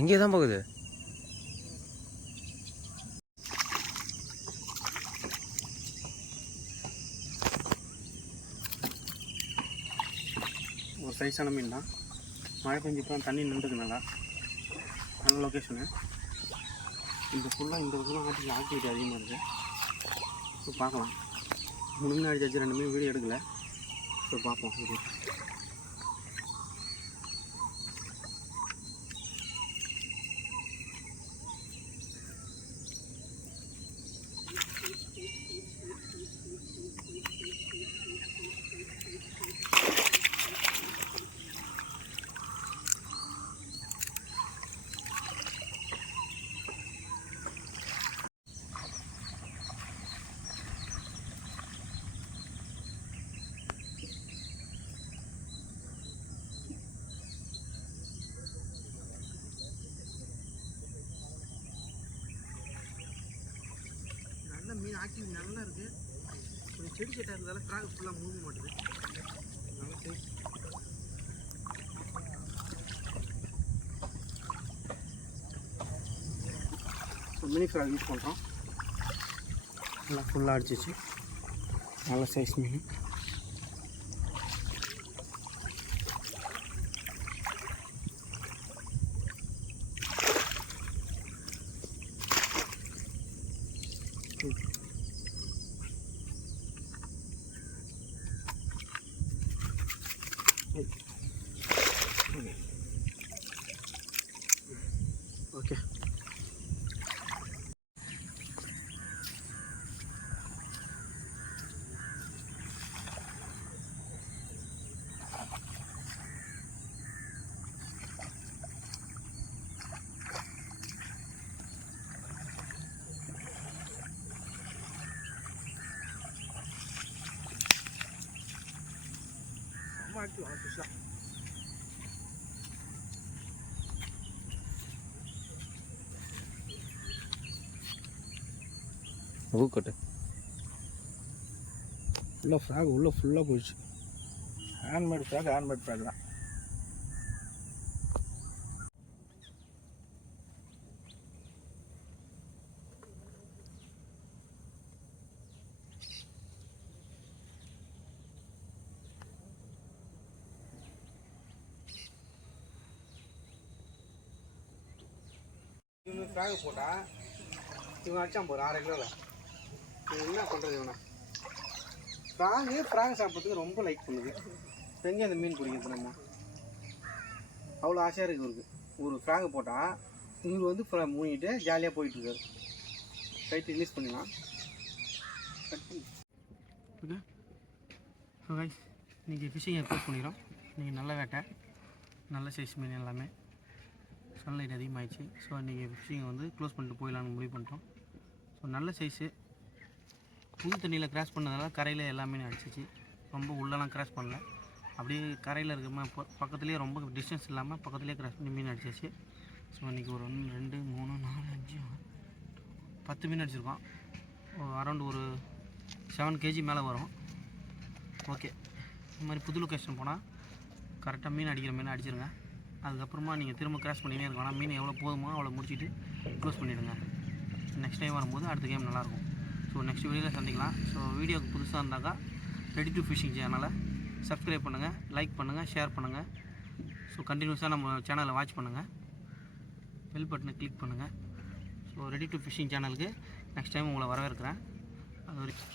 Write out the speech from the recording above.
அங்கேயே தான் போகுது. ஒரு சைஸான மீன் தான். மழை பெஞ்சப்போ தண்ணி நின்றுதுனால நல்ல லொக்கேஷனு. இந்த ஃபுல்லாக இந்த பக்கம் ஆக்டிவிட்டி அதிகமாக இருக்குது. ஸோ பார்க்கலாம். முன்னாடி அடிச்சு 2 மீன் வீடியோ எடுக்கலை. ஸோ பார்ப்போம். இது மீன் ஆக்டிவிட்டி நல்லா இருக்குது. கொஞ்சம் செடி செட்டாக இருந்தாலும் ஃப்ராக் ஃபுல்லாக மூவ் மாட்டுது. நல்லா சைஸ். மினி ஃப்ராக் யூஸ் பண்ணுறோம். நல்லா ஃபுல்லாக அடிச்சிச்சு. நல்ல சைஸ் மீன். ஓகே. ஊக்கட்டு ஃபுல்லாக ஃப்ராக் உள்ளே ஃபுல்லாக போயிடுச்சு. ஹேண்ட்மேட் ஃப்ராக் தான். இவங்க ஃப்ராக் போட்டால் இவன் அடிச்சான் போகிற 6 கிலோவில். இது என்ன பண்ணுறது? இவனை ஃப்ராக் சாப்பிட்றதுக்கு ரொம்ப லைக் பண்ணுது. எங்கே அந்த மீன் பிடிக்கிறது நம்ம அவ்வளோ ஆசையாக இருக்குது இவருக்கு. ஒரு ஃப்ராக் போட்டால் இவங்க வந்து மூங்கிட்டு ஜாலியாக போயிட்டுருக்காரு. ரைட்டு ரிலீஸ் பண்ணிடலாம். ஓகே கைஸ், இன்றைக்கி ஃபிஷ்ஷிங்கை க்ளோஸ் பண்ணிக்கிறோம். இன்றைக்கி நல்ல வேட்டை, நல்ல சைஸ் மீன் எல்லாமே. சன்லைட் அதிகமாகிடுச்சு. ஸோ இன்றைக்கி ஃபிஷ்ஷிங்கை வந்து க்ளோஸ் பண்ணிட்டு போயிடலான்னு முடிவு பண்ணிட்டோம். ஸோ நல்ல சைஸு. புது தண்ணியில் கிராஸ் பண்ணதால கரையில் எல்லாமே அடிச்சிச்சு. ரொம்ப உள்ளெல்லாம் கிராஸ் பண்ணல. அப்படியே கரையில் இருக்க பக்கத்துலேயே ரொம்ப டிஸ்டன்ஸ் இல்லாமல் பக்கத்துலேயே கிராஸ் பண்ணி மீன் அடிச்சிச்சு. ஸோ இன்றைக்கி ஒரு 1 2 3 4 5 10 மீன் அடிச்சிருக்கோம். அரௌண்ட் ஒரு 7 kg மேலே வரும். ஓகே, இந்த மாதிரி புது லொக்கேஷன் போனால் கரெக்டாக மீன் அடிக்கிற மீன் அடிச்சிருங்க. அதுக்கப்புறமா நீங்கள் திரும்ப கிராஸ் பண்ணினே இருக்கலாம். ஆனால் மீன் எவ்வளோ போதுமோ அவ்வளோ முடிச்சுட்டு க்ளோஸ் பண்ணிவிடுங்க. நெக்ஸ்ட் டைம் வரும்போது அடுத்த கேம் நல்லாயிருக்கும். ஸோ நெக்ஸ்ட் வீடியோவில் சந்திக்கலாம். ஸோ வீடியோக்கு புதுசாக இருந்தாக்கா ரெடி டு ஃபிஷிங் சேனலை சப்ஸ்கிரைப் பண்ணுங்கள், லைக் பண்ணுங்கள், ஷேர் பண்ணுங்கள். ஸோ கண்டினியூஸாக நம்ம சேனலை வாட்ச் பண்ணுங்கள், பெல் பட்டனை கிளிக் பண்ணுங்கள். ஸோ ரெடி டு ஃபிஷிங் சேனலுக்கு நெக்ஸ்ட் டைம் உங்களை வரவேற்கிறேன். அது வரைக்கும்